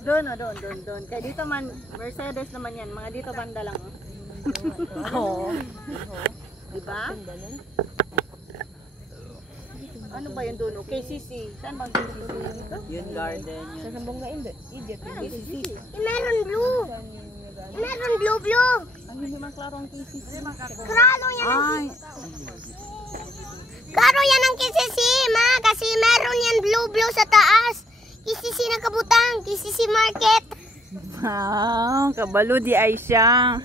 Doon. Kaya dito man, Mercedes naman yan. Mga dito banda lang. Oo. Diba? Ano ba yun doon? KCC. Saan bang KCC? Yun garden yun. Sa Sambong na Egypt. KCC. Meron blue. Meron blue. Ang hindi man klaro ang KCC. Klaro yan ang Klaro yan ang KCC, ma. Kasi meron yan blue sa taas. KCC na kabutang. KCC market. Wow, kabalo di ay siya.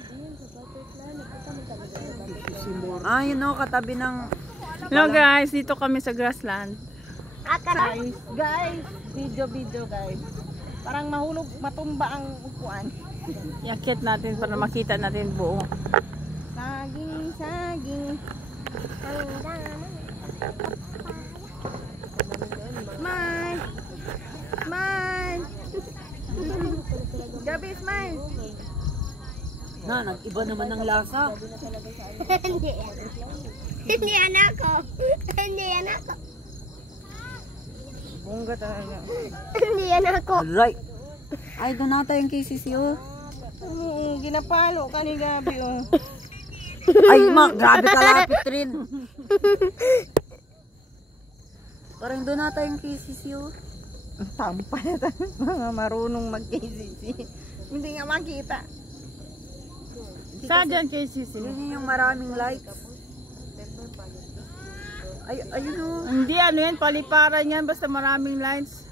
Yun o, katabi ng... Hello guys, dito kami sa grassland. Guys, video guys. Parang mahulog, matumba ang upuan. Yakit natin para makita natin buo. Saging. Smile. Gabi, smile. Nag-iba naman ng lasa. Hindi yan ako. Bongga talaga. Hindi yan ako. Right. Ay, doon nata yung KCC oh. Ginapalo ka ni Gabi oh. Ay, grabe kalapit rin. Parang doon nata yung KCC oh. Tampa na tayo mga marunong mag-KCC. Hindi nga makita. Saan dyan KCC? Yun yung maraming lights. Ay, ayun oh. Hindi, ano yan, paliparan yan, basta maraming lines.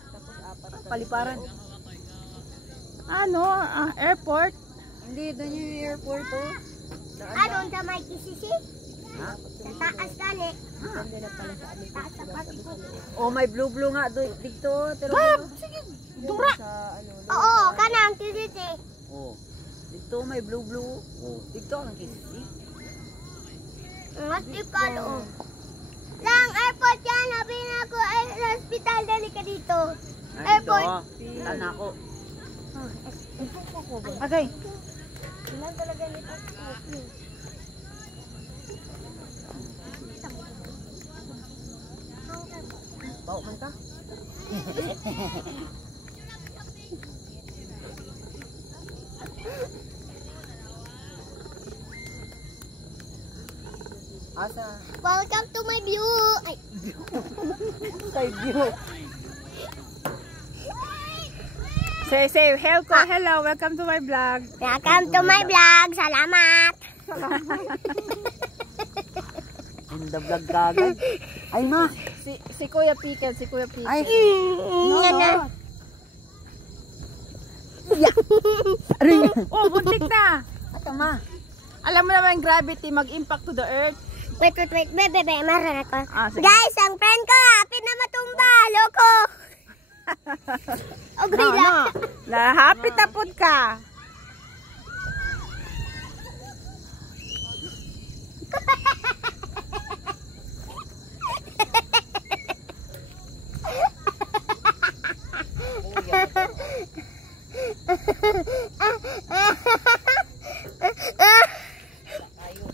Paliparan. Ano, airport? Hindi, doon yung airport oh. Doon sa may KCC? Sa taas tani. Taas sa pati ko. Oh, may blue nga dito. Pero Sige, dura. Oo, kanang KCC. oh. Dito may blue. Oh, dito ang KCC. Mati pa doon. Lang, airport yan. Sabi na ako, ay, hospital. Dali ka dito. Airport. Sana ako. Okay. Ilan talaga nito? Bawa man ka? Asa? Welcome to my view. Ay. Side view. Say, hello, welcome to my vlog. Welcome to my vlog. Salamat. In the vlog kagad. Ay ma. Si Kuya Pikel, Ay. No. Oh, buntik na. Ata ma. Alam mo naman yung gravity mag-impact to the earth. Wait. Bebe, meron ako. Sige. Guys, ang friend ko, happy na matumba. Loko. Okay lang. Happy tapod ka.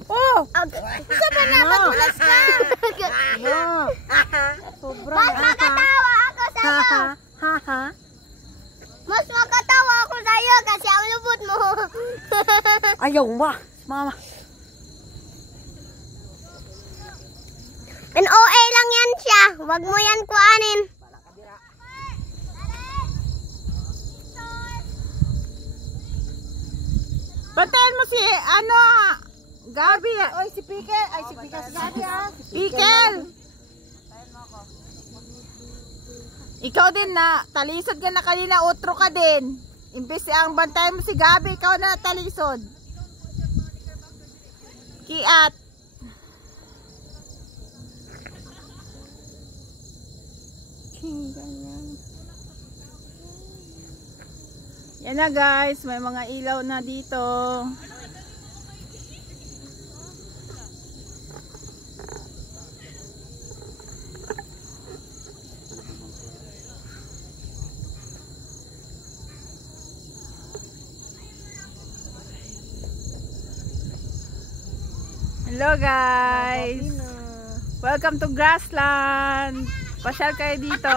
Oh, Sabi na, magulas ka. Mas makatawa ako sa'yo. Mas makatawa ako sa'yo kasi ang lubot mo. Ayaw ma. Mama. An OA lang yan siya. Huwag mo yan kuanin. bantayan mo si, Gabi. Oy, si Pikel. Ay, si Pikel si Gabi ah. Pikel. Ikaw din na, talisod ka na kanina, utro ka din. Imbes ang bantayan mo si Gabi, ikaw na talisod. Kiat. Yan na guys, may mga ilaw na dito. Hello guys! Welcome to Grassland! Pasyal kayo dito.